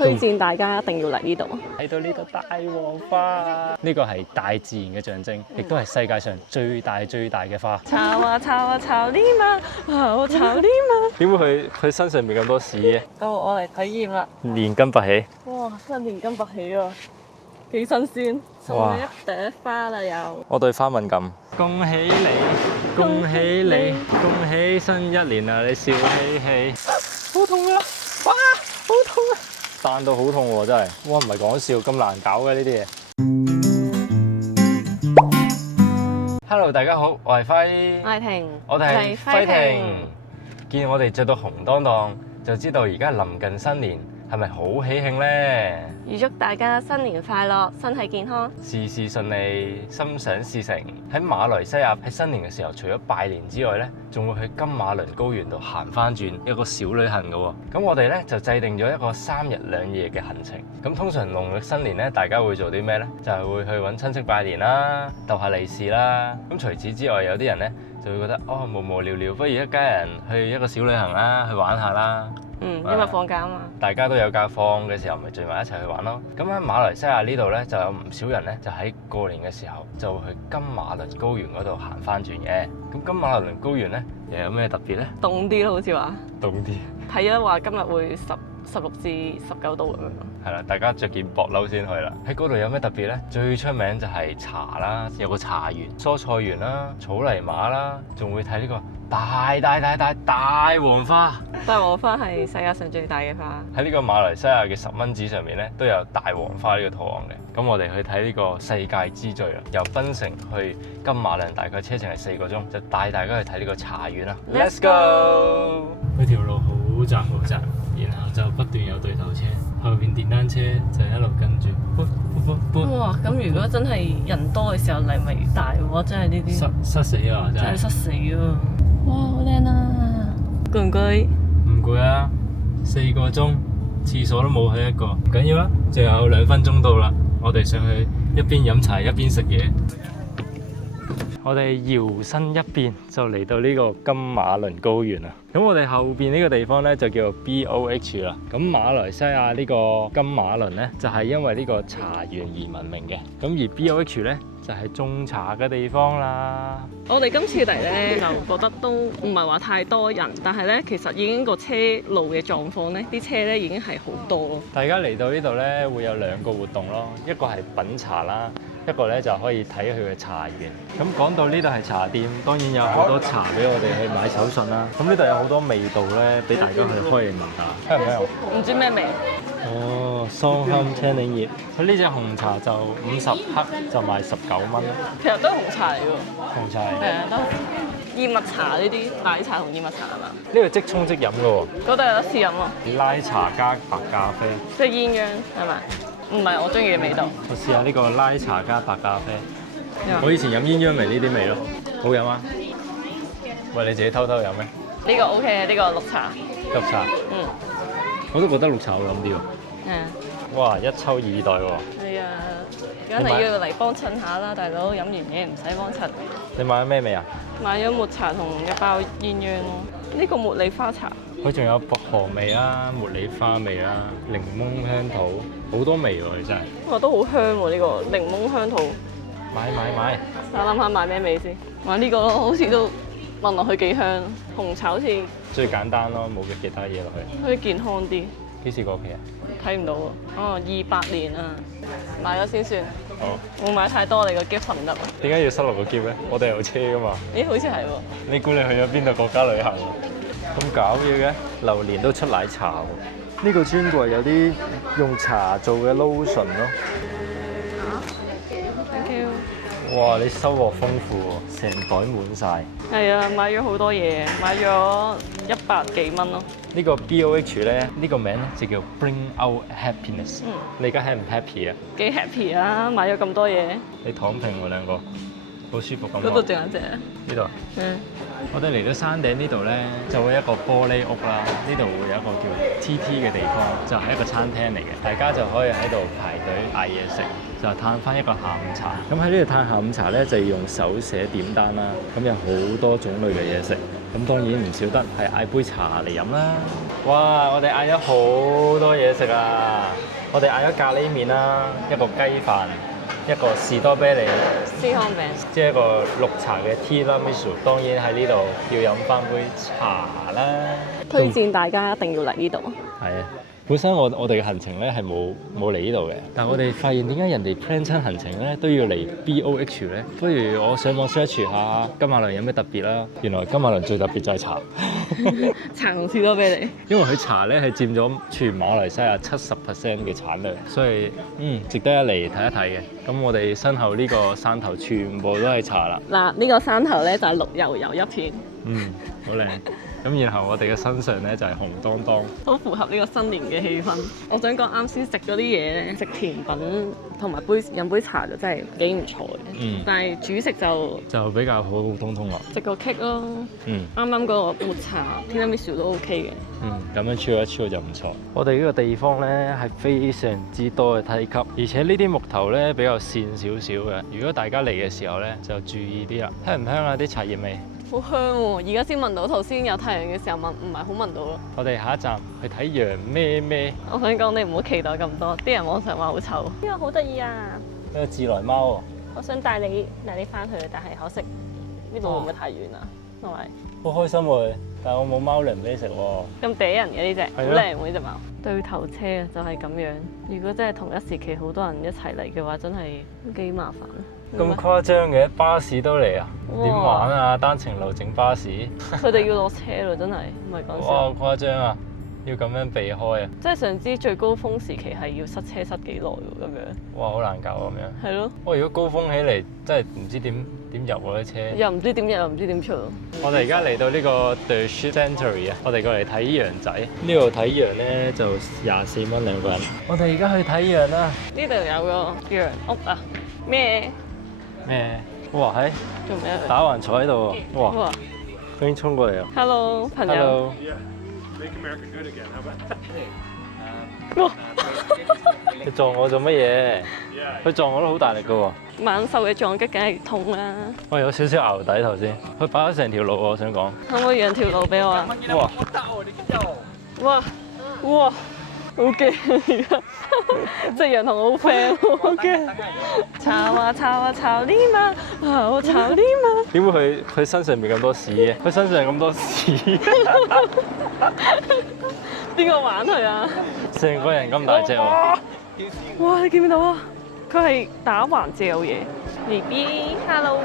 推薦大家一定要嚟呢度。睇到呢度大黃花，呢個係大自然嘅象徵，亦都係世界上最大嘅花。炒啊炒啊炒呢嘛，炒呢嘛。點會佢身上面咁多屎嘅？到我嚟體驗啦！連根拔起。哇，真係連根拔起啊！幾新鮮，送你一朵花啦又。我對花敏感。恭喜你，恭喜你，恭喜新一年啊！你笑嘻嘻。好痛啊！哇，好痛啊！彈到好痛喎，真係。哇，唔係講笑，咁難搞嘅呢啲嘢。Hello， 大家好，我係輝，我係婷，我哋係輝婷。見我哋着到紅當當，就知道而家臨近新年，係咪好喜慶呢？預祝大家新年快樂，身體健康，事事順利，心想事成。喺馬來西亞喺新年嘅時候，除咗拜年之外呢，仲會去金馬倫高原度行翻轉一個小旅行嘅喎。咁我哋呢，就制定咗一個3日2夜嘅行程。咁通常農曆新年呢，大家會做啲咩呢？就係會去揾親戚拜年啦，逗下利是啦。咁除此之外，有啲人呢，就會覺得無無聊聊，不如一家人去一個小旅行啦，去玩下啦。因為放假啊嘛，大家都有假放嘅時候，咪聚埋一齊去玩咯。咁喺馬來西亞呢度呢，就有唔少人呢，就喺過年嘅時候就會去金馬倫高原嗰度行翻轉嘅。咁金馬倫高原呢，又有咩特別呢？凍啲咯，好似話。凍啲。睇咗話今日會16至19度咁樣。係啦，大家着件薄褸先去啦。喺嗰度有咩特別呢？最出名就係茶啦，有個茶園、蔬菜園啦、草泥馬啦，仲會睇呢個大黃花。大黃花係世界上最大嘅花。喺呢個馬來西亞嘅10蚊紙上面咧，都有大黃花呢個圖案嘅。咁我哋去睇呢個世界之最啊！由檳城去金馬倫大概車程係4個鐘，就帶大家去睇呢個茶園啦。Let's go！ 佢條路好窄，然後就不斷有對頭車，後邊電單車就一路跟住。哇！咁如果真係人多嘅時候嚟咪大喎，真係呢啲塞死啊！真係塞死啊！哇，好靚啊！攰唔攰？唔攰啊！4個鐘，廁所都冇去一個，唔緊要啦，仲有2分鐘到啦，我哋上去一邊飲茶一邊食嘢。我哋搖身一變就嚟到呢個金馬倫高原啦。咁我哋後邊呢個地方呢，就叫做 BOH 啦。咁馬來西亞呢個金馬倫呢，就係因為呢個茶園而聞名嘅。咁而 BOH 呢，就係種茶嘅地方啦。我哋今次嚟呢，就覺得都唔係話太多人，但係呢，其實已經個車路嘅狀況呢，啲車呢已經係好多咯。大家嚟到呢度呢，會有2個活動咯，一個係品茶啦，一個呢就可以睇佢嘅茶園。咁講到呢度係茶店，當然有好多茶俾我哋去買手信啦。咁呢度有好多味道呢，俾大家去開嚟聞下，香唔香？唔知咩味？哦，桑葶青檸葉。佢呢隻紅茶就50克就賣19蚊。其實都係紅茶嚟㗎。紅茶。係啊，都燕麥茶呢啲奶茶同燕麥茶係嘛？呢個即沖即飲㗎喎。嗰度有得試飲喎。拉茶加白咖啡。即係鴛鴦係咪？唔係我中意嘅味道。我試下呢個拉茶加白咖啡。我以前飲鴛鴦咪呢啲味咯，好飲啊！喂，你自己偷偷飲咩？呢個 OK 嘅，呢個綠茶。綠茶。我都覺得綠茶好飲啲喎。哇，一抽2袋喎。係啊，梗係要嚟幫襯下啦，大佬飲完嘢唔使幫襯。你買咗咩味啊？買咗抹茶同一包鴛鴦咯。呢個茉莉花茶。佢仲有薄荷味啦、茉莉花味啦、檸檬香土，好多味喎！你真係。哇，都好香喎！呢個檸檬香土。買。我諗下買咩味先。買呢個咯，好似都聞落去幾香。紅茶好似最簡單咯，冇嘅其他嘢落去。好似健康啲。幾時過期啊？睇唔到喎。哦，28年啊，買咗先算。好。冇買太多，你個篋唔得。點解要塞落個篋咧？我哋有車噶嘛。咦，好似係喎。你估你去咗邊度國家旅行啊？咁搞嘢嘅，榴蓮都出奶茶喎。呢個專櫃有啲用茶做嘅 lotion 咯。Thank you。哇！你收穫豐富喎，成袋滿晒。係啊，買咗好多嘢，買咗100幾蚊咯。呢個 BOH 咧，呢個名咧就叫 Bring Out Happiness。你而家 happy 唔 happy 啊？幾 happy 啊！買咗咁多嘢。你躺平喎2個，好舒服咁。嗰度仲有隻啊？呢度。我哋嚟到山頂呢度咧，就會一個玻璃屋啦。呢度會有一個叫 TT 嘅地方，就係一個餐廳嚟嘅，大家就可以喺度排隊嗌嘢食，就嘆翻一個下午茶。咁喺呢度嘆下午茶咧，就要用手寫點單啦。咁有好多種類嘅嘢食，咁當然唔少得係嗌杯茶嚟飲啦。哇！我哋嗌咗好多嘢食啊！我哋嗌咗咖喱麵啦，一個雞飯，一個士多啤梨，司康餅。即係一個綠茶嘅 tiramisu。當然喺呢度要飲翻杯茶啦。推薦大家一定要嚟呢度。係啊，本身我哋嘅行程咧係冇嚟呢度嘅，但係我哋發現點解人哋 plan 親行程咧都要嚟 BOH 咧？不如我上網 search 下金馬倫有咩特別啦。原來金馬倫最特別就係茶，茶同士多啤梨。因為佢茶咧係佔咗全馬來西亞70% 嘅產量，所以值得一嚟睇一睇嘅。咁我哋身後呢個山頭全部都係茶啦。嗱，呢個山頭咧就係綠油油一片，好靚。咁然後我哋嘅身上咧就係紅當當，好符合呢個新年嘅氣氛。我想講啱先食嗰啲嘢咧，食甜品同埋飲杯茶就真係幾唔錯嘅。但係主食就比較普普通通啦。食個 cake 咯，啱啱嗰個抹茶 tiramisu 都 OK 嘅。咁樣超一超就唔錯。我哋呢個地方咧係非常之多嘅梯級，而且呢啲木頭咧比較跣少少嘅。如果大家嚟嘅時候咧就注意啲啦。香唔香啊？啲茶葉味？好香喎！而家先聞到，頭先有太陽嘅時候聞唔係好聞到咯。我哋下一站去睇羊咩咩。我想講你唔好期待咁多，啲人網上話好臭。呢個好得意啊！呢個自來貓喎。我想帶你翻去，但係可惜呢度會唔會太遠啊？係咪？好開心喎！但係我冇貓糧俾你食喎。咁嗲人嘅呢隻，好係咯靚喎呢隻貓。對頭車啊，就係咁樣。如果真係同一時期好多人一齊嚟嘅話，真係都幾麻煩。咁誇張嘅，巴士都嚟啊？點玩啊？單程路整巴士？佢哋要落車咯，真係唔係講笑。哇！好誇張啊！要咁樣避開啊！即係想知最高峰時期係要塞車塞幾耐喎？咁樣。哇！好難搞咁樣。係咯。哇！如果高峰起嚟，真係唔知點入喎啲車。又唔知點入，又唔知點出咯。我哋而家嚟到呢個 The Sheep Sanctuary 啊，我哋過嚟睇羊仔。呢度睇羊咧就24蚊兩個人。我哋而家去睇羊啦。呢度有個羊屋啊！咩？哇！喺做咩？打橫坐喺度喎。哇！佢已經衝過嚟啦。Hello， 朋友。Hello。哇！佢撞我做乜嘢？佢撞我都好大力㗎喎。猛獸嘅撞擊梗係痛啦。我有少少淆底頭先。佢擺咗成條路喎，我想講。可唔可以讓條路俾我啊？哇！哇！哇！好驚而家，隻羊同我好 friend 喎，好驚。炒啊炒啊炒呢嘛，我炒呢嘛。點會佢身上面咁多屎嘅？佢身上咁多屎。邊個玩佢啊？成個人咁大隻喎！哇！你見唔見到啊？佢係打橫嚼嘢。BB，hello，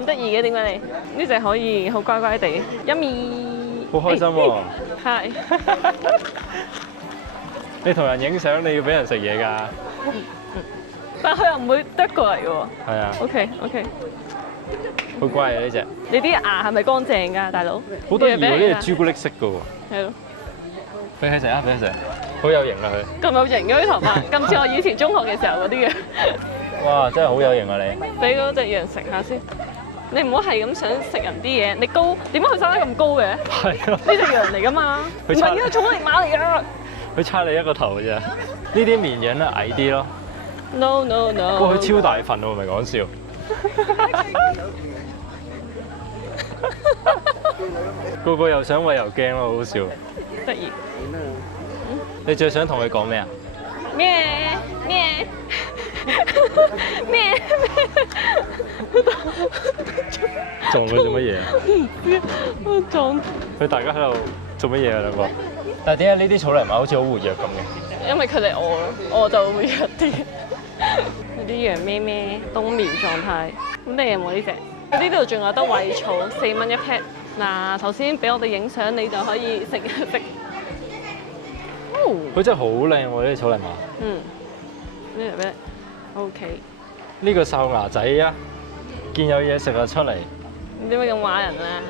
咁得意嘅點解你？呢隻可以好乖乖地，Yummy。好開心喎！Hi。你同人影相，你要俾人食嘢㗎。但佢又唔會啄過嚟嘅喎。係啊。OK。好乖啊呢隻。你啲牙係咪乾淨㗎，大佬？好得意喎，呢隻朱古力色㗎喎。係咯。俾佢食啊！俾佢食。好有型啊佢。咁有型嘅啲頭髮，咁似我以前中學嘅時候嗰啲嘅。哇！真係好有型啊你。俾嗰隻羊食下先。你唔好係咁想食人啲嘢，你高點解佢生得咁高嘅？係咯。呢隻羊嚟㗎嘛？唔係啊，寵物馬嚟㗎。佢差你一個頭咋？呢啲綿羊咧矮啲咯。No。哇！佢超大份喎，唔係講笑。個個又想餵又驚咯，好笑。得意。你最想同佢講咩啊？咩？撞佢做乜嘢啊？撞。佢大家喺度做乜嘢啊兩個？但係點解呢啲草泥馬好似好活躍咁嘅？因為佢哋餓咯，餓就會弱啲。有啲羊咩冬眠狀態。咁你有冇呢隻？呢度仲有得餵草，4蚊一 pat。嗱，頭先俾我哋影相，你就可以食。佢真係好靚喎！呢啲草泥馬。呢隻咩 ？OK。呢個哨牙仔啊，見有嘢食就出嚟。點解咁話人啊？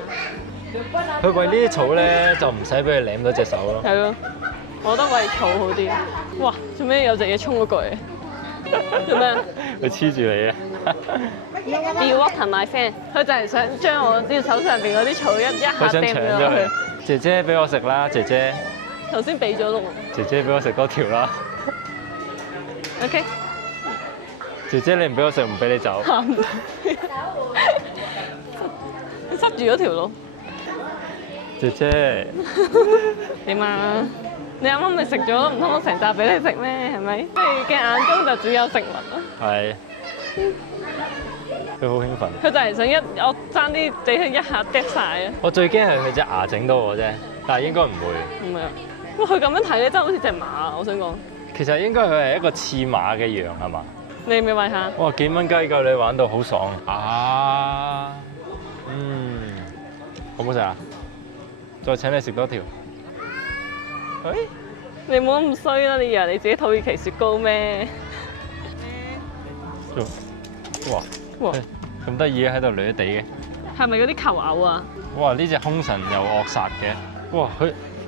佢餵呢啲草咧，就唔使俾佢舐到隻手咯。係咯，我覺得餵草好啲。哇！做咩有隻嘢衝咗過嚟？做咩？佢黐住你啊！Be water my friend， 佢就係想將我啲手上邊嗰啲草一下佢想搶咗佢。姐姐俾我食啦，姐姐。頭先俾咗咯。姐姐俾我食多條啦。OK。姐姐你唔俾我食，唔俾你走。行唔到。塞住咗條路。姐姐，點啊？你啱啱咪食咗，唔通我成扎俾你食咩？係咪？你嘅眼中就只有食物咯。係。佢好興奮。佢就係想我爭啲俾佢一下嗒晒啊！我最驚係佢隻牙整到我啫，但係應該唔會。唔係啊！哇，佢咁樣睇咧，真係好似隻馬啊！我想講。其實應該佢係一個似馬嘅羊係嘛？你要唔要餵下？哇！幾蚊雞夠你玩到好爽啊！好唔好食啊？再請你食多條。誒？你唔好咁衰啦！你以為你自己土耳其雪糕咩？哇！哇！咁得意喺度攣地嘅。係咪嗰啲求偶啊？哇！呢隻兇神又惡殺嘅。哇！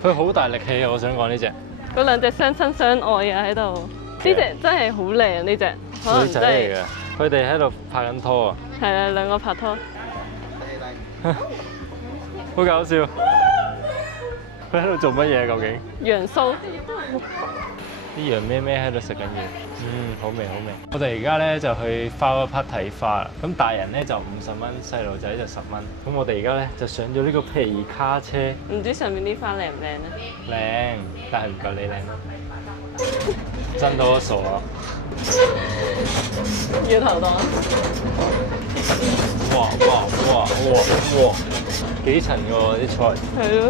佢好大力氣啊！我想講呢隻。嗰兩隻相親相愛啊喺度。呢隻真係好靚呢隻，可能女仔真係。嚟嘅。佢哋喺度拍緊拖啊！係啊，兩個拍拖。好搞笑！佢喺度做乜嘢究竟？羊酥。啲羊咩咩喺度食緊嘢，好味好味。我哋而家咧就去花嗰 part 睇花啦。咁大人咧就50蚊，細路仔就10蚊。咁我哋而家咧就上咗呢個皮卡車。唔知上面啲花靚唔靚咧？靚，但係唔夠你靚咯。真到我傻啊！要頭檔。哇！幾層㗎喎啲菜。係咯，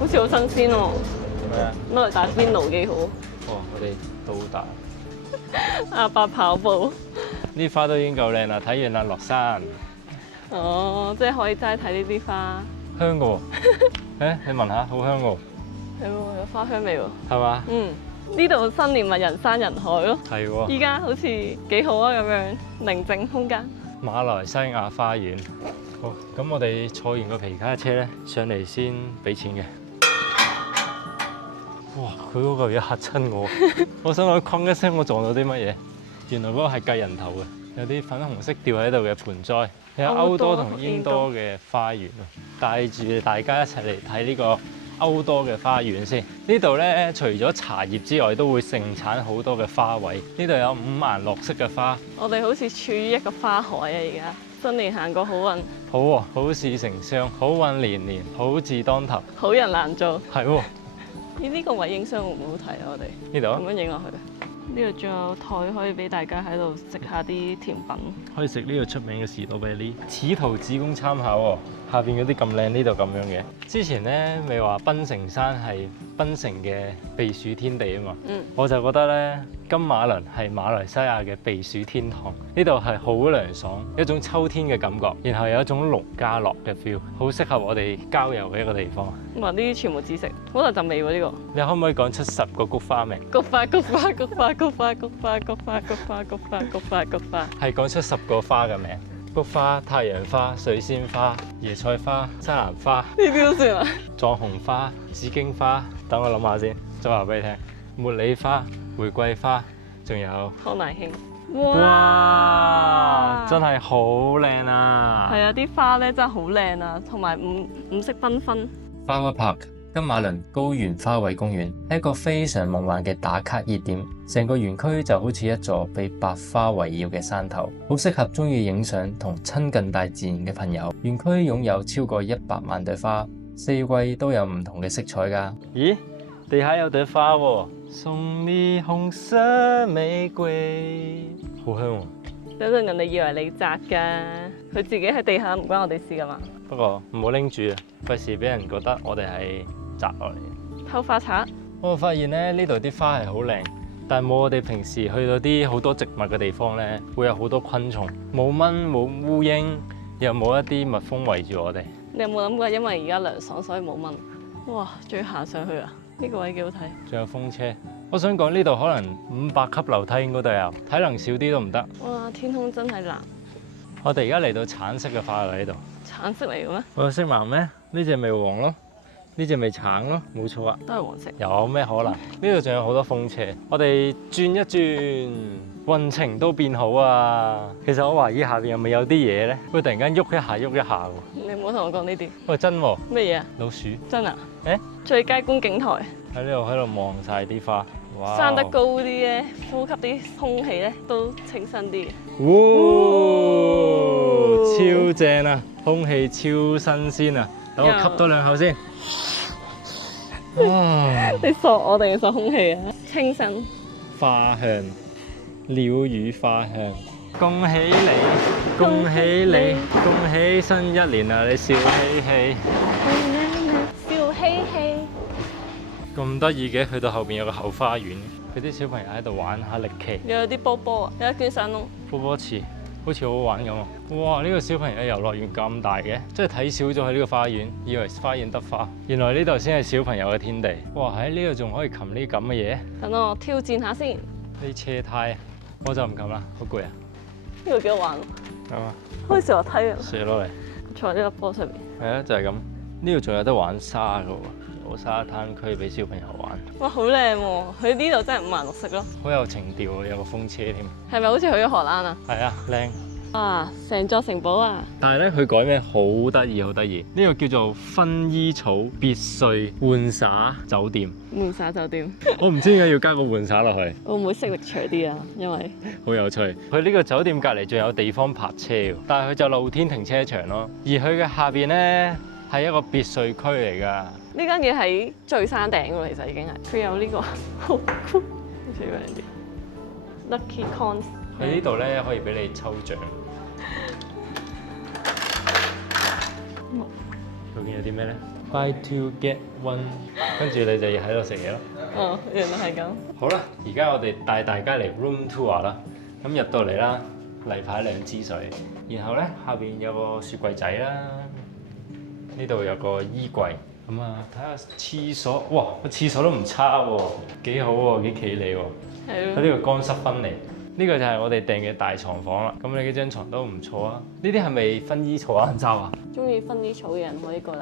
好似好新鮮喎。咩啊？攞嚟打邊爐幾好。哇！我哋到達。阿伯跑步。呢花都已經夠靚啦，睇完啦落山。哦，即係可以齋睇呢啲花。香㗎喎。你聞下，好香㗎喎。係喎，有花香味喎。係嘛？呢度新年咪人山人海咯。係喎。依家好似幾好啊，咁樣寧靜空間。馬來西亞花園。好，咁我哋坐完個皮卡車咧，上嚟先俾錢嘅。哇！佢嗰嚿嘢嚇親我，我想講哐一聲，我撞到啲乜嘢？原來嗰個係計人頭嘅，有啲粉紅色吊喺度嘅盆栽，有歐多同英多嘅花園啊！帶住大家一齊嚟睇呢個歐多嘅花園先。呢度咧除咗茶葉之外，都會盛產好多嘅花卉。呢度有5顏6色嘅花。我哋好似處於一個花海啊！而家新年行過好運，好喎，好事成雙，好運連連，好字當頭。好人難做。係喎。呢個位影相會唔會好睇啊？我哋呢度咁樣影落去。呢度仲有台可以俾大家喺度食下啲甜品。可以食呢個出名嘅士多啤梨。此圖只供參考喎。下邊嗰啲咁靚，呢度咁樣嘅。之前咧咪話檳城山係檳城嘅避暑天地啊嘛。我就覺得咧金馬倫係馬來西亞嘅避暑天堂。呢度係好涼爽，一種秋天嘅感覺，然後有一種農家樂嘅 feel， 好適合我哋郊遊嘅一個地方。哇！呢啲全部紫色，好大陣味喎呢個。你可唔可以講出10個菊花名？菊花、菊花、菊花、菊花、菊花、菊花、菊花、菊花、菊花、菊花。係講出10個花嘅名。菊花、太陽花、水仙花、椰菜花、西蘭花，呢啲都算啊！藏紅花、紫荊花，等我諗下先，再話俾你聽。茉莉花、玫瑰花，仲有康乃馨。哇！真係好靚啊！係啊，啲花咧真係好靚啊，同埋五色繽紛。Flower Park 金馬倫高原花卉公園係一個非常夢幻嘅打卡熱點，成個園區就好似一座被白花圍繞嘅山頭，好適合中意影相同親近大自然嘅朋友。園區擁有超過100萬朵花，4季都有唔同嘅色彩㗎。咦？地下有朵花喎，送你紅色玫瑰，好香喎。有陣人哋以為你摘㗎，佢自己喺地下唔關我哋事㗎嘛。不過唔好拎住啊，費事俾人覺得我哋係摘落嚟嘅。偷花賊。我發現咧呢度啲花係好靚，但係冇我哋平時去到啲好多植物嘅地方咧，會有好多昆蟲，冇蚊冇烏蠅，又冇一啲蜜蜂圍住我哋。你有冇諗過因為而家涼爽所以冇蚊？哇！仲要行上去啊！呢個位幾好睇。仲有風車。我想講呢度可能500級樓梯應該都有，體能少啲都唔得。哇！天空真係藍。我哋而家嚟到橙色嘅花喺呢度。橙色嚟嘅咩？我有色盲咩？呢隻咪黃咯，呢隻咪橙咯，冇錯啊。都係黃色。有咩可能？呢度仲有好多風車。我哋轉一轉，運程都變好啊！其實我懷疑下邊係咪有啲嘢咧？會突然間喐一下喐一下喎。你唔好同我講呢啲。喂，真喎。咩嘢啊？老鼠。真啊？誒？最佳觀景台。喺呢度望晒啲花。哇！生得高啲咧，呼吸啲空氣咧都清新啲。超正啊！空氣超新鮮啊！等我吸多2口先。啊，你索我定係索空氣啊？清新。花香，鳥語花香。恭喜你，恭喜你，恭喜新一年啊！你笑嘻嘻。笑嘻嘻。咁得意嘅，去到後邊有個後花園，佢啲小朋友喺度玩下力奇、又有啲波波啊，有一捐山窿。波波池，好似好好玩咁啊！哇！呢個小朋友遊樂園咁大嘅，真係睇少咗喺呢個花園，以為花園得花，原來呢度先係小朋友嘅天地。哇！喺呢度仲可以擒呢咁嘅嘢，等我挑戰下先。呢車胎我就唔擒啦，好攰啊！呢個幾好玩喎，咁啊，好似我睇啊，射落嚟。坐喺呢個波上面。係啊，就係咁。呢度仲有得玩沙㗎喎，有沙灘區俾小朋友玩，哇，好靚喎！佢呢度真係五顏六色咯。好有情調喎，有個風車添。係咪好似去咗荷蘭啊？係啊，靚。哇！成座城堡啊！但係咧，佢改名好得意，好得意。呢個叫做薰衣草別墅玩耍酒店。玩耍酒店我唔知點解要加個玩耍落去，會唔會色力場啲啊？因為好有趣。佢呢個酒店隔離仲有地方泊車喎，但係佢就露天停車場咯。而佢嘅下邊呢，係一個別墅區嚟㗎。呢間嘢喺最山頂㗎，其實已經係佢有呢個好酷，好似樣啲 Lucky Coins。佢呢度咧可以俾你抽獎。究竟有啲咩咧 ？Buy two get one， 跟住你就要喺度食嘢咯。哦，原來係咁。好啦，而家我哋帶大家嚟 room tour 啦。咁入到嚟啦，例牌2支水，然後咧下邊有個雪櫃仔啦，呢度有個衣櫃。咁啊，睇下廁所，哇，個廁所都唔差喎，幾好喎，幾企理喎。係咯。佢呢個乾濕分離。呢個就係我哋訂嘅大床房啦，咁你嗰張床都唔錯啊！呢啲係咪薰衣草眼罩啊？中意薰衣草嘅人可以過嚟，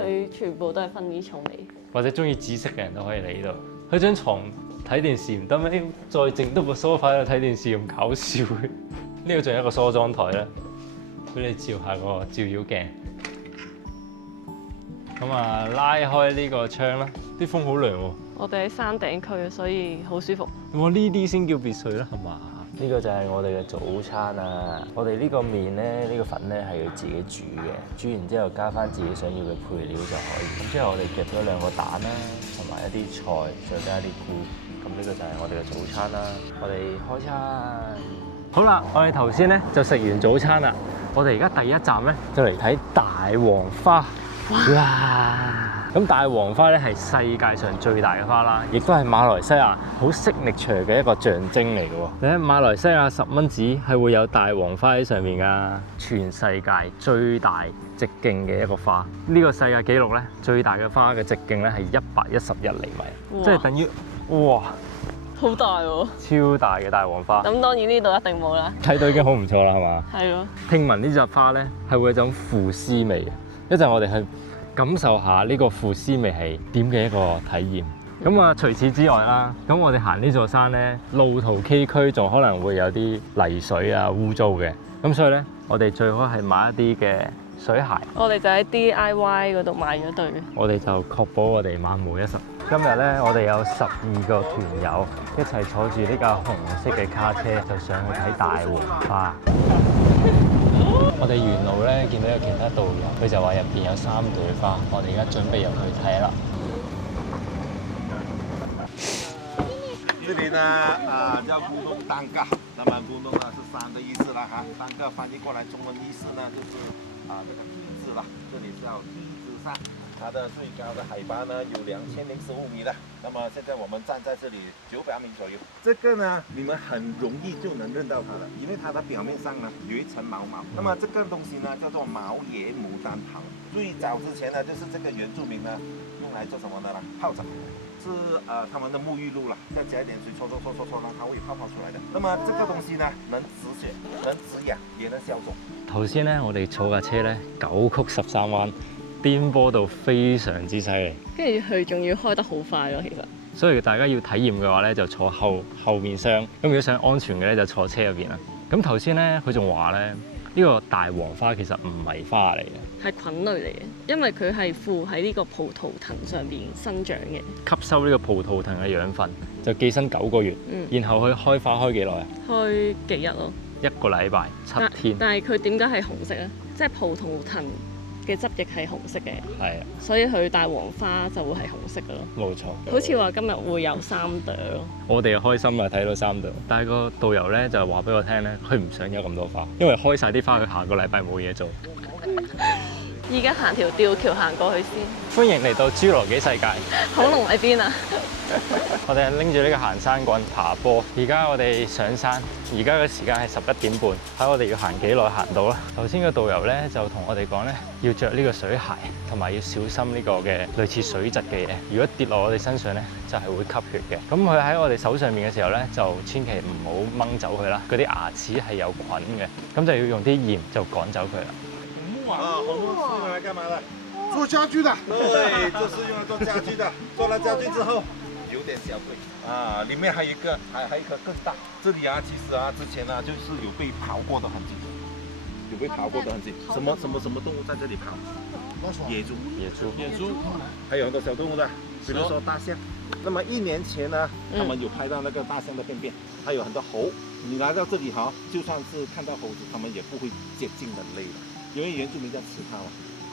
佢全部都係薰衣草味。或者中意紫色嘅人都可以嚟呢度。佢張床睇電視唔得咩？再整多個 sofa 喺度睇電視咁搞笑嘅。呢個仲有一個梳妝台咧，俾你照下個照妖鏡。咁啊，拉開呢個窗啦，啲風好涼喎。我哋喺山頂區，所以好舒服。哇！呢啲先叫別墅啦，係嘛？呢個就係我哋嘅早餐啊！我哋呢個麵咧，呢個粉咧係要自己煮嘅，煮完之後加翻自己想要嘅配料就可以。咁之後我哋夾咗2個蛋啦，同埋一啲菜，再加啲菇。咁呢個就係我哋嘅早餐啦。我哋開餐。好啦，我哋頭先咧就食完早餐啦。我哋而家第一站咧就嚟睇大黃花。哇！咁大黃花咧係世界上最大嘅花啦，亦都係馬來西亞好signature嘅一個象徵嚟嘅喎。你睇馬來西亞10蚊紙係會有大黃花喺上面㗎，全世界最大直徑嘅一個花。呢個世界紀錄咧，最大嘅花嘅直徑咧係111厘米，即係等於哇，好大喎！超大嘅大黃花。咁當然呢度一定冇啦。睇到已經好唔錯啦，係嘛？係咯。聽聞呢隻花咧係會有一種腐絲味嘅，一陣我哋去感受下呢個腐絲味係點嘅一個體驗。咁啊，除此之外啦，咁我哋行呢座山咧，路途崎嶇，仲可能會有啲泥水啊、污糟嘅。咁所以咧，我哋最好係買一啲嘅水鞋。我哋就喺 DIY 嗰度買咗對。我哋就確保我哋萬無一失。今日咧，我哋有12個團友一齊坐住呢架紅色嘅卡車，就上去睇大黃花。我哋沿路咧見到有其他導遊，佢就話入邊有3朵花，我哋而家準備入去睇啦。這裡呢，叫咕咚單個，那麼咕咚呢是山的意思啦哈，單個翻譯過來中文意思呢就是這個梯子啦，這裡是叫梯子山，它的最高的海拔呢有2015米的，那麼現在我們站在這裡900米左右，這個呢你們很容易就能認到它了，因為它的表面上呢有一層毛毛，那麼這個東西呢叫做毛野牡丹糖，最早之前呢就是這個原住民呢用來做什麼的呢？泡澡。是他們的沐浴露了，再加一點水搓，讓它會泡出來的。那麼這個東西呢，能止血，能止癢，也能消腫。頭先咧，我哋坐架車咧9曲13彎，顛簸到非常之犀利。跟住佢仲要開得好快咯，其實。所以大家要體驗嘅話咧，就坐後面箱。咁如果想安全嘅咧，就坐車入邊啦。咁頭先咧，佢仲話咧，呢個大黃花其實唔係花嚟嘅，係菌類嚟嘅，因為佢係附喺呢個葡萄藤上邊生長嘅，吸收呢個葡萄藤嘅養分，就寄生9個月，然後佢開花開幾耐啊？開幾日咯？ 1個禮拜7天。但係佢點解係紅色咧？即係葡萄藤嘅汁液係紅色嘅，係啊，所以佢大黃花就會係紅色嘅咯。冇錯。好似話今日會有3朵咯。我哋開心啊，睇到3朵，但係個導遊咧就話俾我聽咧，佢唔想有咁多花，因為開晒啲花，佢下個禮拜冇嘢做。而家行條吊橋行過去先。歡迎嚟到侏羅紀世界。恐龍喺邊啊？我哋拎住呢個行山棍爬坡，而家我哋上山，而家嘅時間係11點半，睇我哋要行幾耐行到啦。頭先個導遊咧就同我哋講咧，要着呢個水鞋，同埋要小心呢個嘅類似水蛭嘅嘢，如果跌落我哋身上咧，就係會吸血嘅。咁佢喺我哋手上面嘅時候咧，就千祈唔好掹走佢啦，嗰啲牙齒係有菌嘅，咁就要用啲鹽就趕走佢啦。啊，红木是用来干嘛的？做家具的。对，这是用来做家具的。做了家具之后，有点小贵啊。里面还有一个，还有一颗更大。这里啊，其实啊，之前呢就是有被刨过的痕迹，有被刨过的痕迹。什么动物在这里刨？野猪。野猪。还有很多小动物的，比如说大象。那么1年前呢，他们有拍到那个大象的便便，还有很多猴。你来到这里哈，就算是看到猴子，他们也不会接近人类的。因为原住民在吃它嘛，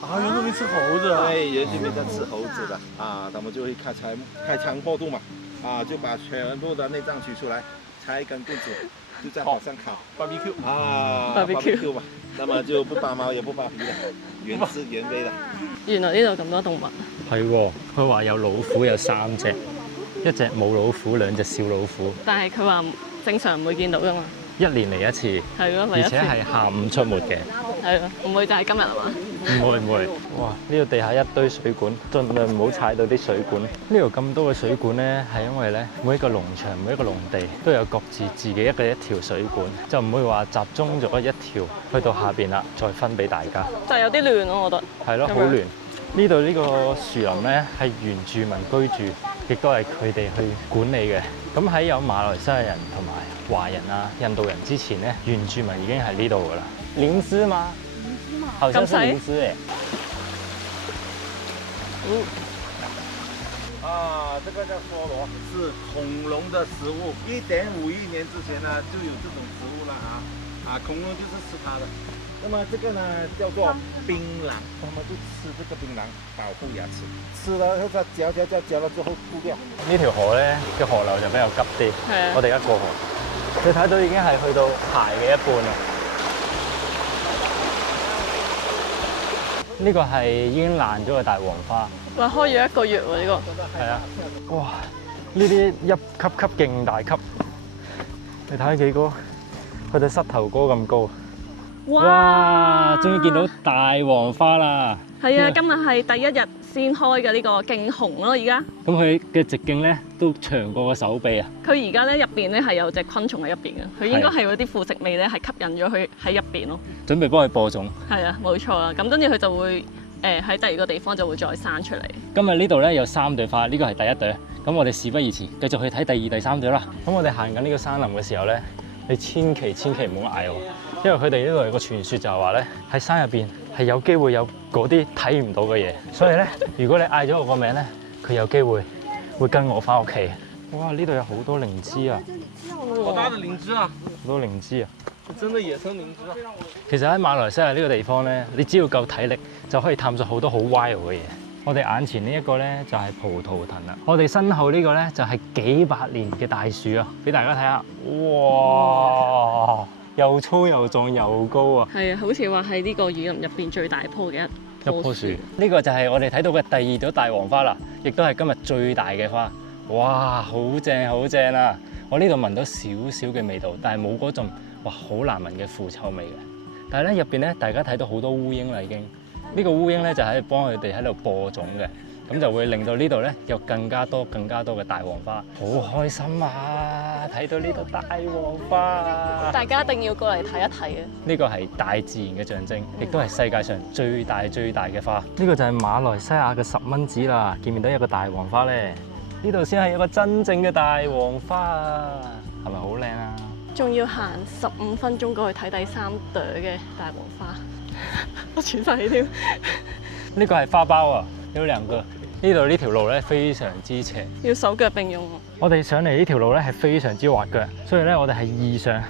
啊，原住民吃猴子啊！对，原住民在吃猴子的啊，他们就会开肠破肚嘛，啊，就把全部的内脏取出来，拆一根棍子，就在火上烤 barbecue 啊 barbecue 嘛，那麼就不拔毛也不拔皮的，原汁原味的。原來呢度咁多動物。係喎，佢話有老虎有3隻，一隻母老虎，2隻小老虎。但係佢話正常唔會見到噶嘛。1年嚟1次，係咯，而且係下午出沒嘅。係咯，唔會就係今日係嘛？唔會。哇！呢度地下一堆水管，盡量唔好踩到啲水管。呢度咁多嘅水管呢，係因為咧每一個農場、每一個農地都有各自己一條水管，就唔會話集中咗一條去到下邊啦，再分俾大家。就有啲亂咯，我覺得。係咯，好亂。呢度呢個樹林呢，係原住民居住，亦都係佢哋去管理嘅。咁喺有馬來西亞人同埋華人啊、印度人之前呢，原住民已經喺呢度㗎啦。靈芝嗎？好像是靈芝誒。啊，這個叫梭羅，是恐龍的食物。1.5億年之前呢，就有這種食物了啊！恐龍就是吃它的。那麼這個呢叫做檳榔，他們就吃這個檳榔保護牙齒，吃了佢就嚼了之後吐掉。呢條河咧嘅河流就比較急啲，我哋而家過河，你睇到已經係去到鞋嘅一半啦。呢個係已經爛咗嘅大黃花。話開咗1個月喎呢個。係啊，哇！呢啲一級級勁大級，你睇下幾高，去到膝頭哥咁高。哇！終於見到大黃花啦！係啊，今日係第1日先開嘅呢個勁紅咯，而家。咁佢嘅直徑咧都長過個手臂啊！佢而家咧入邊咧係有隻昆蟲喺入邊嘅，佢應該係嗰啲腐殖味咧係吸引咗佢喺入邊咯。準備幫佢播種。係啊，冇錯啊！咁跟住佢就會喺第2個地方就會再生出嚟。今日呢度咧有3朵花，呢個係第1朵。咁我哋事不宜遲，繼續去睇第2、第3朵啦。咁我哋行緊呢個山林嘅時候咧，你千祈唔好嗌我。因為佢哋呢度有個傳說就係話咧，喺山入邊係有機會有嗰啲睇唔到嘅嘢，所以咧，如果你嗌咗我個名咧，佢有機會會跟我翻屋企。哇！呢度有好多靈芝啊！好大的靈芝啊！好多靈芝啊！真的野生靈芝啊！其實喺馬來西亞呢個地方咧，你只要夠體力就可以探索好多好 wild 嘅嘢。我哋眼前呢一個咧就係葡萄藤啦，我哋身後呢個咧就係幾百年嘅大樹啊！俾大家睇下，哇！又粗又壯又高啊！係啊，好似話係呢個雨林入邊最大棵嘅一棵樹。呢個就係我哋睇到嘅第2朵大黃花啦，亦都係今日最大嘅花。哇，好正好正啊！我呢度聞到少少嘅味道，但係冇嗰種哇好難聞嘅腐臭味嘅。但係咧入邊咧，大家睇到好多烏蠅啦已經。呢個烏蠅咧就喺度幫佢哋喺度播種嘅。咁就會令到呢度咧有更加多嘅大黃花，好開心啊！睇到呢度大黃花啊！大家一定要過嚟睇一睇嘅。呢個係大自然嘅象徵，亦都係世界上最大嘅花。呢個就係馬來西亞嘅10蚊紙啦，見唔見到一個大黃花咧？呢度先係一個真正嘅大黃花啊！係咪好靚啊？仲要行15分鐘過去睇第3朵嘅大黃花，我喘晒氣添。呢個係花苞啊！有2個，呢度呢條路咧非常之斜，要手腳並用。我哋上嚟呢條路咧係非常之滑腳，所以咧我哋係異常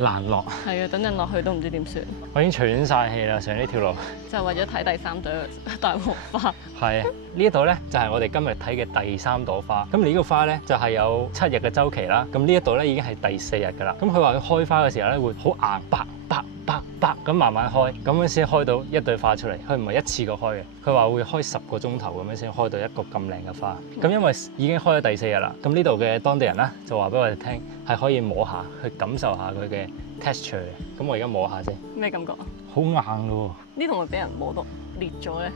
難落。係啊，等陣落去都唔知點算，我已經喘晒氣啦，上呢條路。就係為咗睇第三朵大黃花。係啊，呢一度咧就係我哋今日睇嘅第3朵花。咁呢個花咧就係有7日嘅週期啦。咁呢一度咧已經係第4日㗎啦。咁佢話佢開花嘅時候咧會好硬，啪咁慢慢開，咁樣先開到一對花出嚟。佢唔係一次過開嘅，佢話會開10個鐘頭咁樣先開到一個咁靚嘅花。咁因為已經開咗第4日啦，咁呢度嘅當地人啦就話俾我哋聽係可以摸下，去感受下佢嘅 texture 嘅。咁我而家摸下先，咩感覺啊？好硬咯呢度會俾人摸到裂咗咧，喎！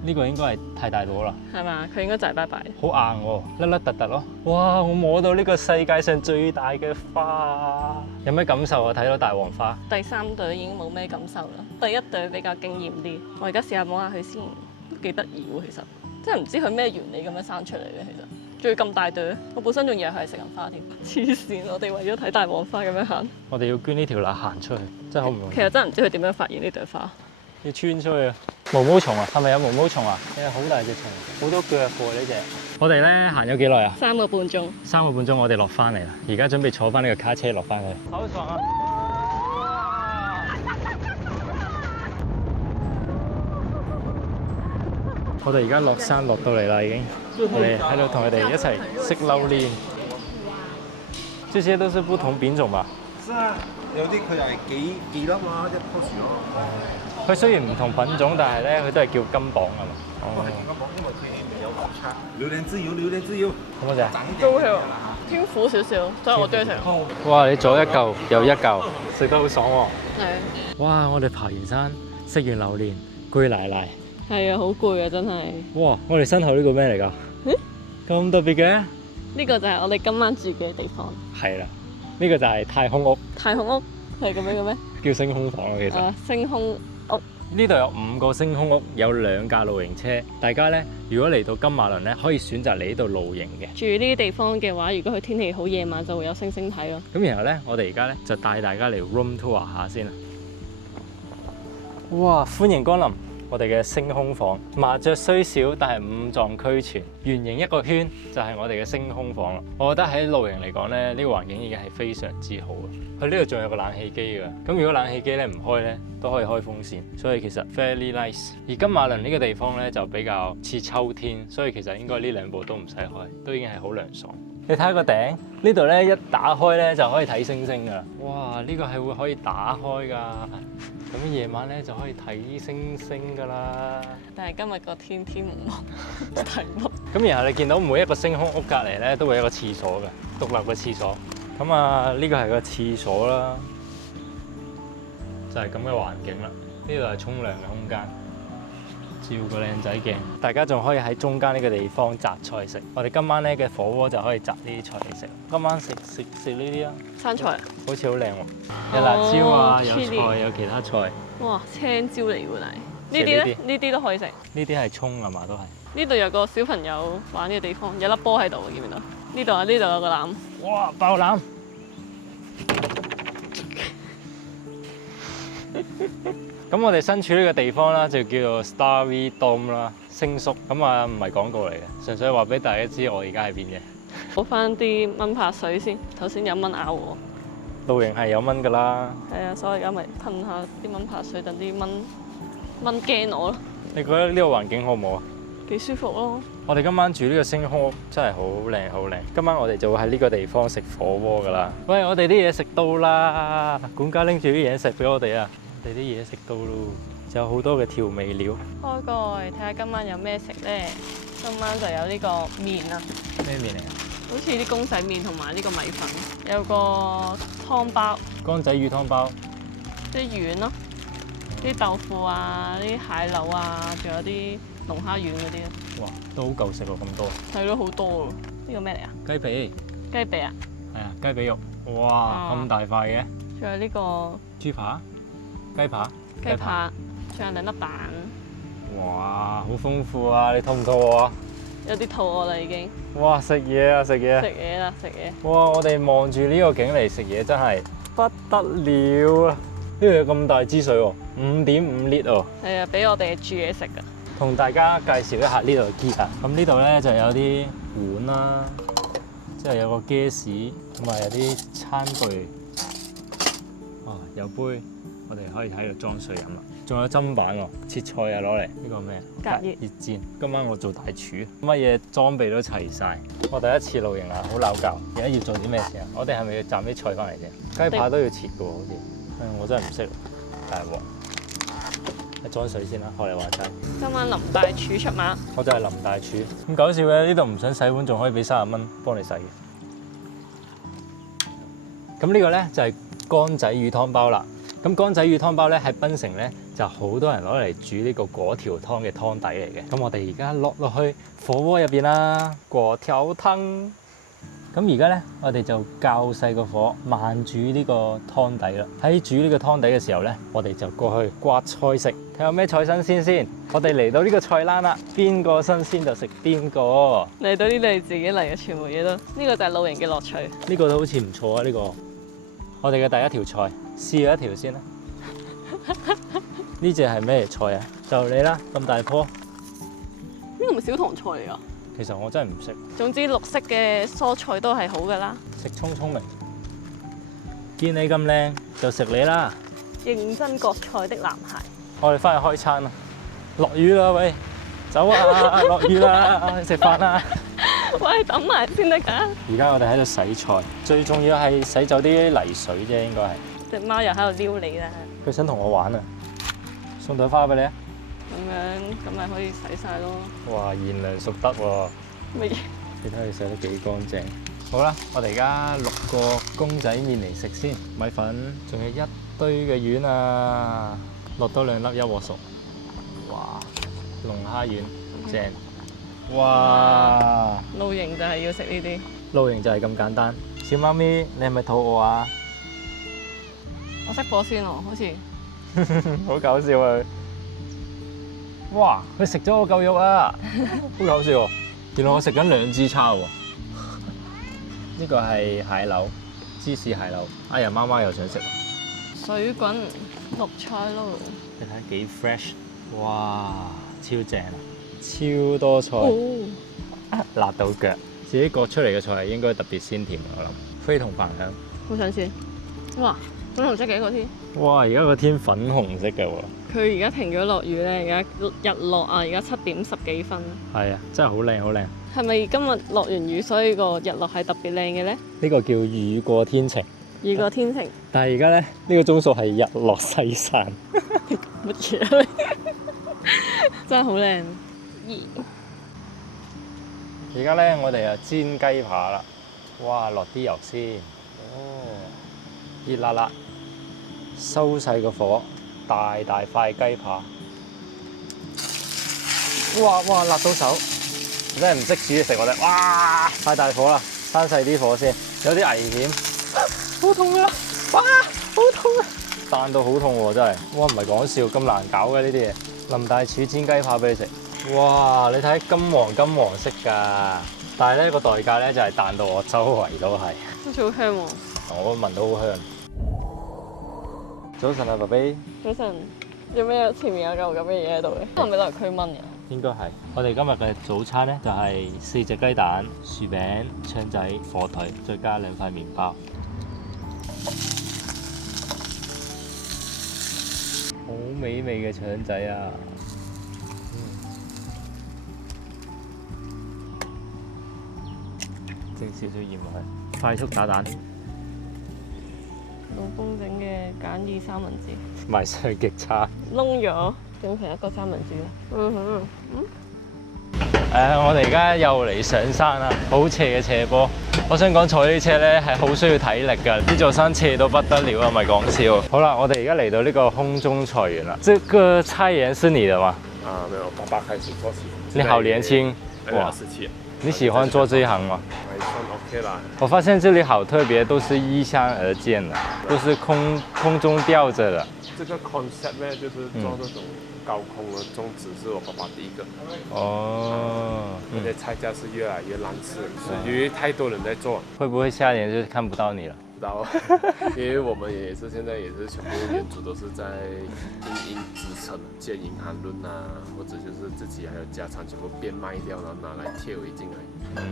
呢個應該係太大朵啦。係嘛？佢應該就係拜拜。好硬喎，甩甩突突咯！哇，我摸到呢個世界上最大嘅花，有咩感受啊？睇到大黃花，第3朵已經冇咩感受啦，第1朵比較驚豔啲。我而家試下摸下佢先，都幾得意喎，其實真係唔知佢咩原理咁樣生出嚟嘅，其實。仲要咁大朵，我本身仲以為佢係食人花添。黐線，我哋為咗睇大黃花咁樣行。我哋要捐呢條罅行出去，真係好唔容易。其實真係唔知佢點樣發現呢朵花。要穿出去啊！毛毛蟲啊，係咪有毛毛蟲啊？好大隻蟲，好多腳喎呢隻。我哋咧行咗幾耐啊3個半鐘。 3個半鐘，我哋落翻嚟啦。而家準備坐翻呢個卡車落翻去。好爽啊！我哋而家落山落到嚟啦，已經。我哋喺度同佢哋一齊識榴蓮。這些都是不同品種吧？是啊，有啲佢係幾粒啊，一棵樹咯。佢雖然唔同品種，但係咧佢都係叫金榜啊嘛。哦，係金榜，因為佢有紅叉。榴蓮自由，榴蓮自由。好唔好食啊？都係偏苦少少，所以我中意食。哇！你左一嚿右一嚿，食得好爽喎。係。哇！我哋爬完山，食完榴蓮，攰奶奶。係啊，好攰啊，真係。哇！我哋身後呢個咩嚟㗎？咁特別嘅？呢個就係我哋今晚住嘅地方。係啦，呢個就係太空屋。太空屋係咁樣嘅咩？叫星空房啊，其實。星空屋。呢度有5個星空屋，有2架露營車。大家咧，如果嚟到金馬倫咧，可以選擇嚟呢度露營嘅。住呢啲地方嘅話，如果佢天氣好，夜晚就會有星星睇咯。咁然後咧，我哋而家咧就帶大家嚟 room tour 下先啦。哇！歡迎光臨我哋嘅星空房。麻雀雖小，但係5臟俱全。圓形一個圈就係我哋嘅星空房啦。我覺得喺露營嚟講咧，呢個環境已經係非常之好啦。佢呢度仲有個冷氣機㗎。咁如果冷氣機咧唔開咧，都可以開風扇，所以其實 fairly nice。而金馬倫呢個地方咧就比較似秋天，所以其實應該呢2部都唔使開，都已經係好涼爽。你睇下個頂，呢度咧一打開咧就可以睇星星㗎。哇！呢個係會可以打開㗎，咁夜晚咧就可以睇星星㗎啦。但係今日個天唔好，睇乜？咁然後你見到每一個星空屋隔離咧都會有一個廁所嘅，獨立嘅廁所。咁啊，呢個係個廁所啦。就係咁嘅環境啦，呢度係沖涼嘅空間，照個靚仔鏡。大家仲可以喺中間呢個地方摘菜食。我哋今晚咧嘅火鍋就可以摘呢啲菜嚟食。今晚食呢啲啊，生菜啊，好似好靚喎，有辣椒啊，有菜，有其他菜。哇，青椒嚟喎，但係呢啲咧，呢啲都可以食。呢啲係葱啊嘛，都係。呢度有個小朋友玩嘅地方，有粒波喺度，見唔見到？呢度啊，呢度有個籃。哇！爆籃！咁我哋身處呢個地方啦，就叫做 Starry Dome 啦，星宿。咁啊，唔係廣告嚟嘅，純粹話俾大家知我而家喺邊嘅。攞翻啲蚊拍水先，頭先有蚊咬我。露營係有蚊㗎啦。係啊，所以而家咪噴下啲蚊拍水，等啲蚊驚我咯。你覺得呢個環境好唔好啊？幾舒服咯。我哋今晚住呢個星空屋真係好靚好靚。今晚我哋就會喺呢個地方食火鍋㗎啦。喂，我哋啲嘢食到啦，管家拎住啲嘢食俾我哋啊！我哋啲嘢食到咯，仲有好多嘅調味料。開蓋睇下今晚有咩食咧？今晚就有呢個麵啊。咩麵嚟啊？好似啲公仔麵同埋呢個米粉，有個湯包。乾仔魚湯包。啲丸咯，啲豆腐啊，啲蟹柳啊，仲有啲龍蝦丸嗰啲啊。哇，都好夠食喎，咁多。係咯，好多喎。呢個咩嚟啊？雞髀。雞髀啊？係啊，雞髀肉。哇，咁大塊嘅。仲有呢個豬扒、雞扒、雞扒，仲有2粒蛋。哇，好豐富啊！你肚唔肚餓啊？有啲肚餓啦已經。哇，食嘢啊，食嘢！食嘢啦，食嘢。哇，我哋望住呢個景嚟食嘢真係不得了啊！呢度有咁大支水喎，5.5 litre喎。係啊，俾我哋煮嘢食㗎。同大家介紹一下呢度嘅 gear。咁呢度咧就有啲碗啦，即係有個 gas，同埋有啲餐具。哦，有杯，我哋可以喺度裝水飲啦。仲有砧板喎，切菜啊攞嚟。呢個咩？隔熱氈。今晚我做大廚，乜嘢裝備都齊晒。我第一次露營啊，好鬧交。而家要做啲咩事啊？我哋係咪要斬啲菜翻嚟先？雞扒都要切嘅喎，好似。我真係唔識，大鑊。裝水先啦，學你話齋。今晚林大廚出馬，我就係林大廚。咁搞笑嘅，呢度唔想洗碗，仲可以俾30蚊幫你洗。咁呢個咧就係乾仔魚湯包啦。咁乾仔魚湯包咧喺檳城咧就好多人攞嚟煮呢個果條湯嘅湯底嚟嘅。咁我哋而家落去火鍋入邊啦，果條湯。咁而家咧，我哋就較細個火慢煮呢個湯底啦。喺煮呢個湯底嘅時候咧，我哋就過去刮菜食，睇下咩菜新鮮先。我哋嚟到呢個菜欄啦，邊個新鮮就食邊個。嚟到呢度係自己嚟嘅，全部嘢都呢個就係露營嘅樂趣。呢個都好似唔錯啊！呢個我哋嘅第一條菜，試咗一條先啦。呢隻係咩菜啊？就你啦，咁大棵。呢個唔係小棠菜嚟㗎。其實我真係唔識。總之綠色嘅蔬菜都係好㗎啦。食聰明，見你咁靚就食你啦。認真割菜的男孩。我哋翻去開餐啦！落雨啦，喂，走啊！落雨啦，食飯啦！喂，等埋先得㗎。而家我哋喺度洗菜，最重要係洗走啲泥水啫，應該係。隻貓又喺度撩你啦。佢想同我玩啊！送朵花俾你啊！咁咪可以洗晒咯。哇，賢良淑德喎！乜嘢？你睇佢洗得幾乾淨。好啦，我哋而家6個公仔麵嚟食先，米粉，仲有一堆嘅丸啊，落多2粒一鑊熟。哇，龍蝦丸正。哇！露營就係要食呢啲。露營就係咁簡單。小貓咪，你係咪肚餓啊？我熄火先喎，好似。好搞笑啊！哇！佢食咗我嚿肉啊！好搞笑喎！原來我食緊2支叉喎。呢個係蟹柳，芝士蟹柳。哎呀，媽媽又想食。水滾綠菜咯。你睇幾 fresh！哇，超正啊！超多菜，辣到腳。自己割出嚟嘅菜應該特別鮮甜，我諗。非同凡響。好想試。哇！粉紅色嘅一個天。哇！而家個天粉紅色嘅喎。佢而家停咗落雨咧，而家日落啊，而家7點10幾分。係啊，真係好靚好靚。係咪今日落完雨，所以個日落係特別靚嘅咧？呢個叫雨過天晴。雨過天晴。但係而家咧，呢個鐘數係日落西山。乜嘢啊？真係好靚。而家咧，我哋啊煎雞扒啦。哇，落啲油先。哦，熱辣辣，收細個火，大塊雞扒。哇，辣到手！真係唔識煮嘢食我哋。哇，太大火啦，閂細啲火先，有啲危險。好痛啊！哇，好痛啊！彈到好痛喎，真係。哇，唔係講笑，咁難搞嘅呢啲嘢。林大廚煎雞扒俾你食。哇，你睇金黃色㗎，但係咧個代價咧就係彈到我周圍都係。好似好香喎。我聞到好香。早晨啊，爸比。早晨。有咩前面有嚿咁嘅嘢喺度嘅？係咪攞嚟驅蚊嘅？應該係。我哋今日嘅早餐咧就係4隻雞蛋、薯餅、腸仔、火腿，再加2塊麵包。好美味嘅腸仔啊！整少少鹽落去，快速打蛋。老公整嘅簡易三文治，賣相極差。燶咗，整成一個三文治啦。我哋而家又嚟上山啦，好斜嘅斜坡。我想講坐呢啲車咧係好需要體力㗎，呢座山斜到不得了啊，唔係講笑。好啦，我哋而家嚟到呢個空中菜園啦。這個菜園是你的嗎？沒有，爸爸開始做起。你好年輕，哇！27。你喜歡做這一行嗎？還算 OK 啦。我發現這裡好特別，都是依山而建的，都是空中吊着的。這個 concept 呢，就是做這種高空的種植，是我爸爸第一個。哦。而且菜價是越來越難吃，是因為太多人在做。會不會下年就看不到你了？不知道，因為我們也是現在也是全部園主都是在經營支撐，建銀行論啊，或者就是自己還有家產全部變賣掉，然後拿來貼回進來。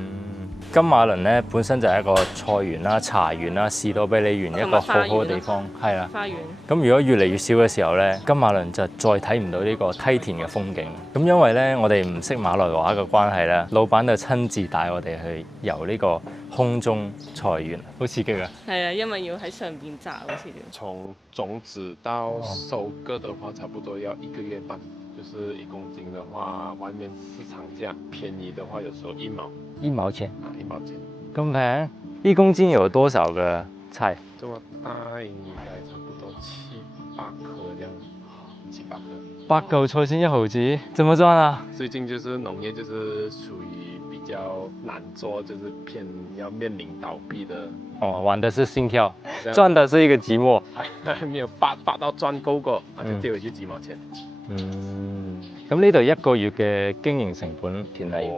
金馬倫咧本身就係一個菜園啦、茶園啦、士多啤梨園一個好好嘅地方，係啦。花園。咁如果越嚟越少嘅時候咧，金馬倫就再睇唔到呢個梯田嘅風景。咁因為咧我哋唔識馬來話嘅關係咧，老闆就親自帶我哋去遊呢個空中菜園，好刺激啊！係啊，因為要喺上邊摘好似。从种子到收割的话，差不多要1个月半。就是1公斤的话，外面市场价便宜的话，有时候1毛1毛錢，啊，1毛钱。咁平？1公斤有多少個菜？这么大应该差不多7、8颗这样，7、8颗。 8嚿菜先1毫子，怎麼賺啊？最近就是農業就是屬於比較難做，就是偏要面臨倒閉的。哦，玩的是心跳，這樣賺的是一個寂寞。還沒有拔到賺夠過，就跌回去幾毛錢。咁呢度1個月嘅經營成本便宜。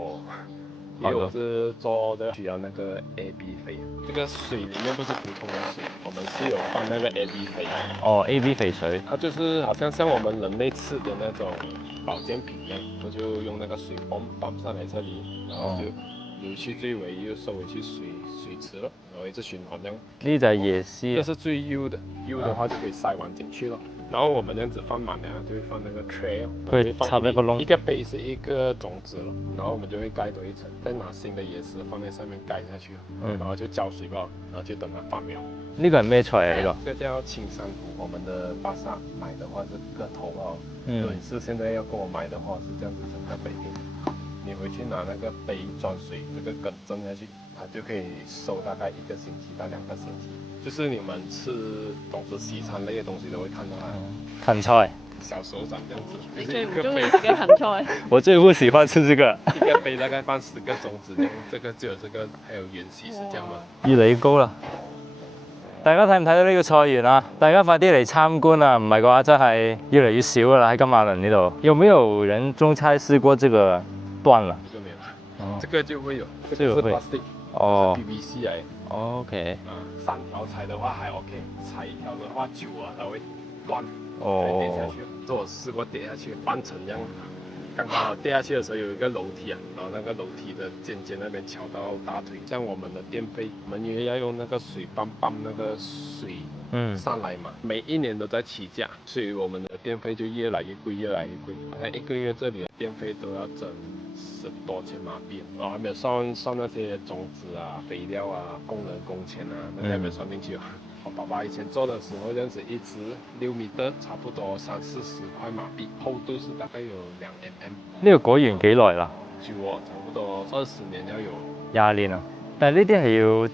因為我是做的需要那個 AB 肥，這個水裡面不是普通的水，我們是有放那個 AB 肥。哦，AB 肥水。它就是好像我們人類吃的那種保健品一樣，我就用那個水泵上來這裡，然後就流去最尾又收回去水池了，然後一直循環這樣。呢就係椰絲。這是最優的，優的話就可以塞完進去了。然後我們這樣子放滿了，就會放那個 tray，會插一個窿，一個杯是一個種子了，然後我們就會蓋多一層，再拿新的椰絲放在上面蓋下去，然後就澆水吧，然後就等它發苗。呢個係咩菜啊？呢個？這個叫青山菇，我們的巴薩買的話是個頭哦，如果你是現在要跟我買的話是這樣子整個杯給你回去拿那個杯裝水，這個梗蒸下去，它就可以收大概1個星期到2個星期。就是你們吃總是西餐類的東西都會看到它。芹菜。小手掌這樣子。你最唔中意食嘅芹菜？我最不喜歡吃這個。一個杯大概放10個種子，這個只有這個，還有芫荽是這樣嘛。越嚟越高啦！大家睇唔睇到呢個菜園啊？大家快啲嚟參觀啊！唔係嘅話真係越嚟越少㗎啦喺金馬倫呢度。有沒有人種菜試過這個斷了？這個沒有，這個就會有。這個會。plastic 哦。PVC 嚟。OK。啊，3條踩的話還 OK，踩1條的話久了它會斷，跌下去。這我試過跌下去，半層這樣。剛好跌下去的時候有一個樓梯啊，然後那個樓梯的尖尖那邊敲到大腿。像我們的電費，我們也要用那個水泵那個水上來嘛，每一年都在起價，所以我們的電費就越來越貴，越來越貴。好像1個月這裡的電費都要整10多千馬幣，然後還沒有算那些種子啊、肥料啊、工人工錢啊，那些還沒有算進去啊。我爸爸以前做的時候，這樣子一支6米的，差不多30-40塊馬幣，厚度是大概有2mm。呢個果園幾耐啦？據我差不多20年要有。20年啊！但係呢啲係要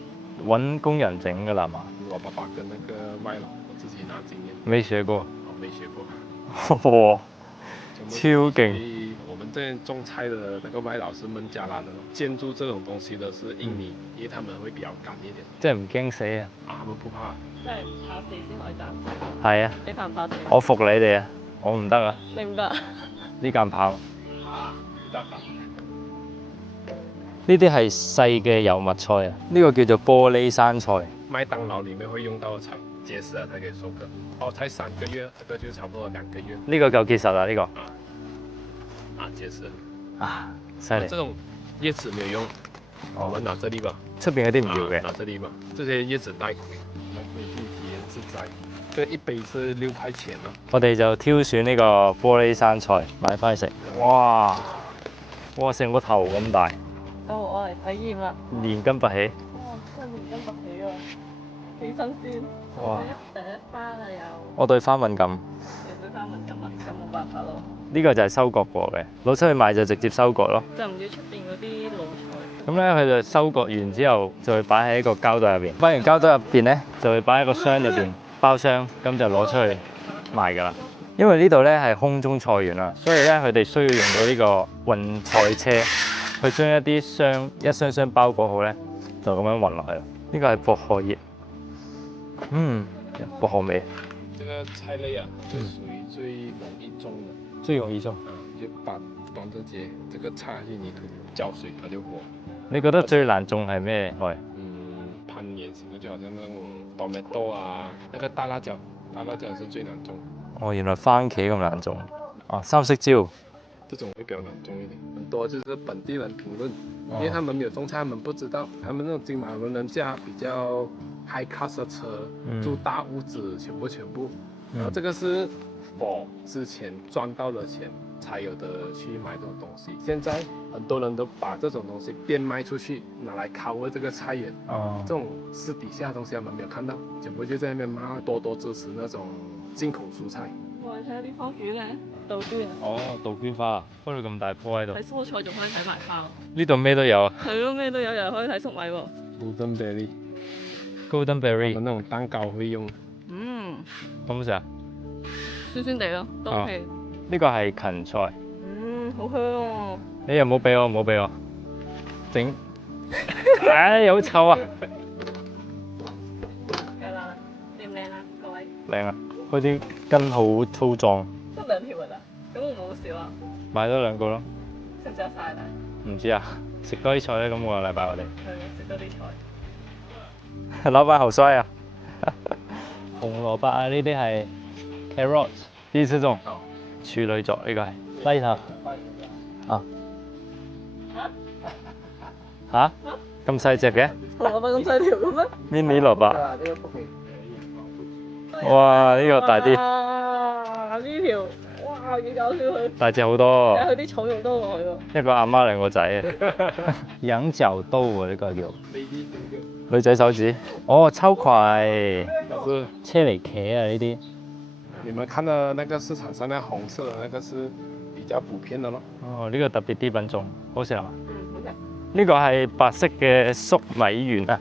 揾工人整㗎啦嘛？我爸爸跟那個麥老，我自己拿經驗。沒學過。我沒學過。哇！超勁！我們這種菜的那個麥老是孟加拉的，建築這種東西的是印尼，因為他們會比較乾一點。即係唔驚死啊！他們不怕。即係怕死先可以賺錢。係啊。你怕唔怕死？我服你哋啊！我唔得啊！你唔得？呢間跑。得。呢啲係細嘅油麥菜啊！呢個叫做玻璃山菜。麥當勞裡面會用到的菜，結實了才可以收割。哦，才3個月，這個就差不多2個月。呢個夠結實啦，呢個。結實。啊，犀利。這種葉子沒有用，我們拿這裡吧。出邊嗰啲唔要嘅。拿這裡吧，這些葉子帶回，我們可以去體驗自栽。這一杯是6塊錢咯。我哋就挑選呢個玻璃山菜買翻去食。哇！哇！成個頭咁大。到我嚟體驗啦。連根拔起。哇！真係連根拔起喎，幾新鮮。哇！第一花啦又。我對花敏感。你對花敏感啊？咁冇辦法咯。呢個就係收割過嘅，攞出去賣就直接收割咯。就唔要出邊嗰啲老菜。咁咧，佢就收割完之後，就會擺喺一個膠袋入邊。擺完膠袋入邊咧，就會擺喺個箱入邊，包箱，咁就攞出去賣㗎啦。因為呢度咧係空中菜園啦，所以咧佢哋需要用到呢個運菜車，去將一啲箱一箱箱包裹好咧，就咁樣運落去啦。呢個係薄荷葉，薄荷味。這個菜類啊，就屬於最容易種的。最容易種。就把端這節，這個插進泥土，澆水它就活。你覺得最難種係咩菜？攀岩型的就好像那種 tomato 啊，那個大辣椒，大辣椒是最難種。哦，原來番茄咁難種。哦，三色椒。这种会比较难种一点。很多就是本地人评论，因为他们没有种菜，他们不知道，他们那种金马伦人驾比较 high class 的车，住大屋子，全部。然后这个是我之前赚到的钱才有的去买这种东西。现在很多人都把这种东西变卖出去，拿来 cover 这个菜园。这种私底下的东西他们没有看到，全部就在那边骂，多多支持那種進口蔬菜。哇！你睇下啲花幾靚，杜鵑啊！哦，杜鵑花啊，開到咁大棵喺度。睇蔬菜仲可以睇埋花。呢度咩都有啊。係咯，咩都有，又可以睇粟米喎。Golden berry， Golden berry， 那種蛋糕會用。嗯，好唔好食啊？酸酸地咯，都 OK。呢個係芹菜。好香喎。你又唔好俾我，唔好俾我。整。唉，好臭啊！係啦，靚唔靚啊，各位？靚啊！嗰啲根好粗壯。得2條㗎咋？咁會唔會好少啊？買多2個咯。食唔食得晒啊？唔知啊，食多啲菜咧，今個禮拜我哋。係食多啲菜。老闆好帥啊！紅蘿蔔啊，呢啲係 carrot， 第一次種。處女座呢個係拉頭。啊？嚇？咁細隻嘅紅蘿蔔咁細條嘅咩？mini 蘿蔔。哇！呢個大啲。哇！呢條哇幾搞笑佢。大隻好多。佢啲草用多過佢喎。一個阿媽2個仔啊！羊角豆喎，呢個叫。女仔手指。哦，秋葵。是車厘茄啊呢啲。你們看到那個市場上那紅色的那個是比較普遍的咯。哦，呢個特別啲品種，好食啊！好食。呢個係白色嘅粟米圓啊！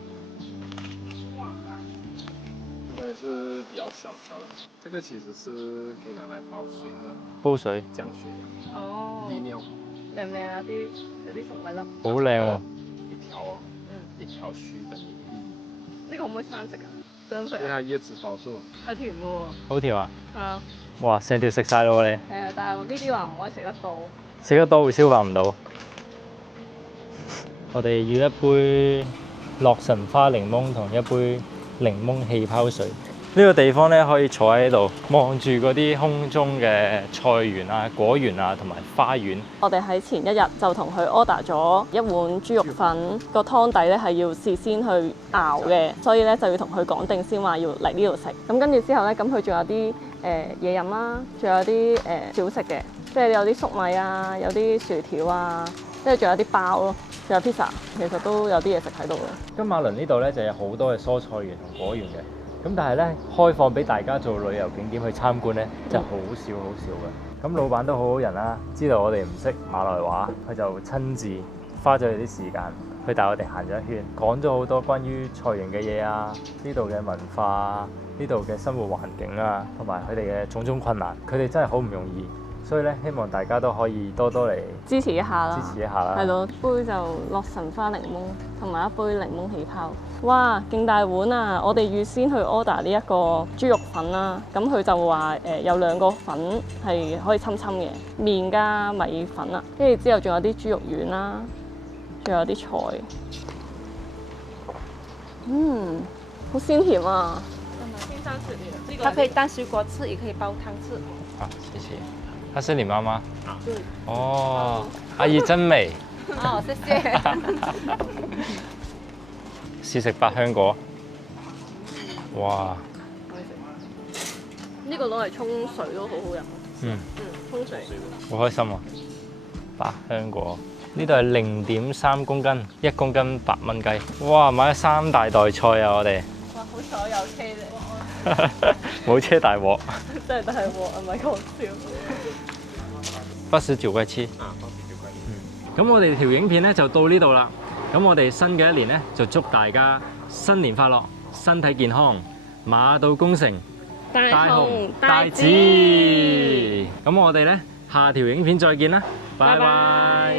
這個是比較小條的，這個其實是可以拿來煲水的。煲水。降血壓。哦。利尿。靚唔靚啊？有啲粟米粒。好靚喎！一條哦。一條須等於1。呢個可唔可以生食啊？生食。因為它椰子包住。係甜嘅喎。好甜啊！係啊。哇！成條食晒咯喎你。係啊，但係呢啲話唔可以食得多。食得多會消化唔到。我哋要一杯洛神花檸檬同一杯檸檬氣泡水。呢個地方咧可以坐喺度望住嗰啲空中嘅菜園啊、果園啊同埋花園。我哋喺前一日就同佢 order 咗一碗豬肉粉，個湯底咧係要事先去熬嘅，所以咧就要同佢講定先話要嚟呢度食。咁跟住之後咧，咁佢仲有啲嘢飲啦，仲有啲小食嘅，即係有啲粟米啊，有啲薯條啊，跟住仲有啲包咯，仲有 pizza， 其實都有啲嘢食喺度嘅。金馬倫呢度咧就有好多嘅蔬菜園同果園嘅。咁但係咧，開放俾大家做旅遊景點去參觀咧，就好少嘅。咁老闆都好好人啦，知道我哋唔識馬來話，佢就親自花咗佢啲時間去帶我哋行咗一圈，講咗好多關於菜園嘅嘢啊，呢度嘅文化啊，呢度嘅生活環境啊，同埋佢哋嘅種種困難，佢哋真係好唔容易。所以咧，希望大家都可以多多嚟支持一下啦。係咯，杯就洛神花檸檬，同埋一杯檸檬氣泡。哇，勁大碗啊！我哋預先去 order 呢一個豬肉粉啦，咁佢就話有2個粉係可以侵嘅，麵加米粉啊，跟住之後仲有啲豬肉丸啦，仲有啲菜。好鮮甜啊！它可以當水果吃，也可以煲湯吃。好，謝謝。她是你媽媽？對。哦，阿姨真美。哦，謝謝。試食百香果。哇！呢個攞嚟沖水都好好飲。沖水。好開心啊！百香果呢度係0.3公斤，1公斤8蚊雞。哇！買咗3大袋菜啊！我哋。哇！好彩我有車啫。冇車大鑊。真係大鑊，唔係講笑。89塊7。咁我哋條影片咧就到呢度啦。咁我哋新嘅一年咧就祝大家新年快樂，身體健康，馬到功成，大紅大紫。咁我哋咧下條影片再見啦，拜拜。